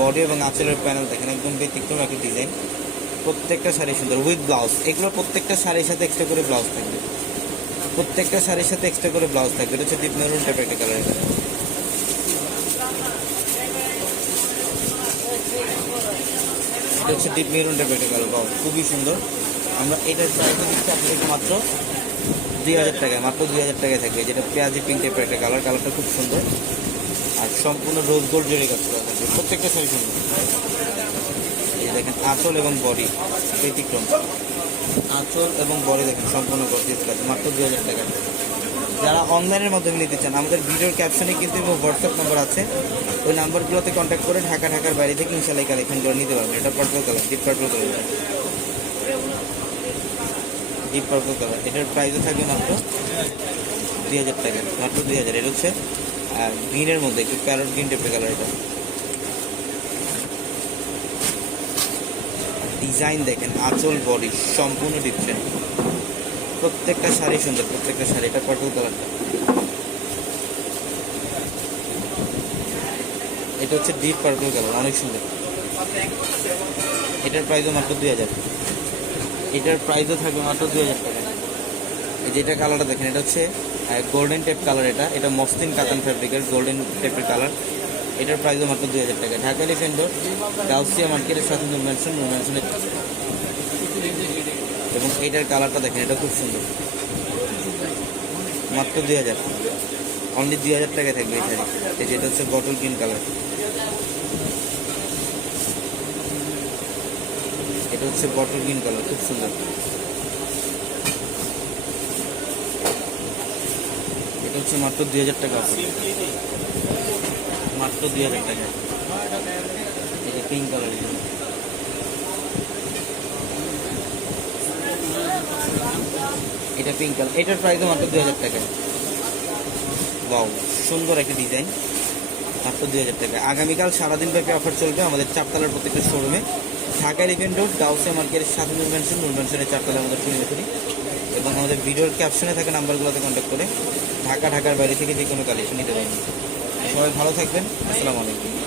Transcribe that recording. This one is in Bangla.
বডি এবং আঁচলের প্যানেল দেখেন একদম ব্যতিক্রম একটা ডিজাইন। প্রত্যেকটা শাড়ি সুন্দর উইথ ব্লাউজ। এগুলো প্রত্যেকটা শাড়ির সাথে এক্সট্রা করে ব্লাউজ থাকবে, প্রত্যেকটা শাড়ির সাথে এক্সট্রা করে ব্লাউজ থাকবে। এটা হচ্ছে ডিপ মেরুন টাইপের একটা কালার। এটা হচ্ছে ডিপ মেরুন টাইপের একটা কালার, খুবই সুন্দর। আমরা এটার প্রাইস দিচ্ছি আপনাদেরকে মাত্র 2000 টাকায়, মাত্র 2000 টাকায় থাকবে। যেটা পেঁয়াজি পিঙ্ক টাইপের একটা কালার, কালারটা খুব সুন্দর। আর সম্পূর্ণ রোজ গোল্ড জরি কাজ করা থাকবে, প্রত্যেকটা শাড়ি সুন্দর। এই দেখেন আঁচল এবং বডি ব্যতিক্রম, আঁচল এবং বডি দেখেন সম্পূর্ণ গর্জিয়াস কাজ, মাত্র 2000 টাকায়। যারা অনলাইনের মাধ্যমে নিতে চান, আমাদের ভিডিওর ক্যাপশনে কিন্তু হোয়াটসঅ্যাপ নাম্বার আছে, ওই নাম্বারগুলোতে কন্ট্যাক্ট করে ঢাকার বাইরে থেকে ইনশাল্লাহ কালেকশন করে নিতে পারবেন। এটা purple colour, deep purple colour, deep purple colour. এটার প্রাইসও থাকবে মাত্র 2000 টাকা, মাত্র 2000। এটা হচ্ছে গ্রিনের মধ্যে একটু প্যারট গ্রিন টাইপের কালার। এটা ডিজাইন দেখেন, আঁচল বডি সম্পূর্ণ ডিফারেন্ট, প্রত্যেকটা শাড়ি সুন্দর, প্রত্যেকটা শাড়ি। এটা পার্পল কালারটা, এটা হচ্ছে ডিপ পার্পল কালার, অনেক সুন্দর। এটার প্রাইসও মাত্র 2000। এটার প্রাইসও থাকবে মাত্র 2000 টাকা। এই যেটা কালারটা দেখেন, এটা হচ্ছে গোল্ডেন টাইপ কালার। এটা মসলিন কাতান ফ্যাব্রিকের গোল্ডেন টাইপের কালার। এটার প্রাইসও মাত্র 2000 টাকা। ঢাকা এলিফ্যান্ট রোড গাউসিয়া মার্কেটের সাথে নূর ম্যানশন এবং এইটার কালারটা দেখেন, এটা খুব সুন্দর, মাত্র 2000, অনলি 2000 টাকায় থাকবে এই শাড়ি। এই যেটা হচ্ছে বটল গ্রিন কালার, এটা হচ্ছে বটল গ্রিন কালার, খুব সুন্দর। এটা হচ্ছে মাত্র 2000 টাকা, মাত্র 2000 টাকা। এটা পিঙ্ক কালার, এটা পিঙ্ক কালার। এটার প্রাইসও মাত্র 2000 টাকা। বাউ, সুন্দর একটা ডিজাইন, মাত্র 2000 টাকা। আগামীকাল সারাদিন ব্যাপী অফার চলবে আমাদের চারতলার প্রত্যেকটা শোরুমে। ঢাকা এলিফ্যান্ট রোড গাউসিয়া মার্কেটের সাথে নূর ম্যানশনের চারতলায় আমাদের পরিণতি। এবং আমাদের ভিডিওর ক্যাপশনে থাকা নাম্বারগুলোতে কন্ট্যাক্ট করে ঢাকার বাইরে থেকে যে কোনো কালেকশন নিতে পারবেন। সবাই ভালো থাকবেন, আসসালামু আলাইকুম।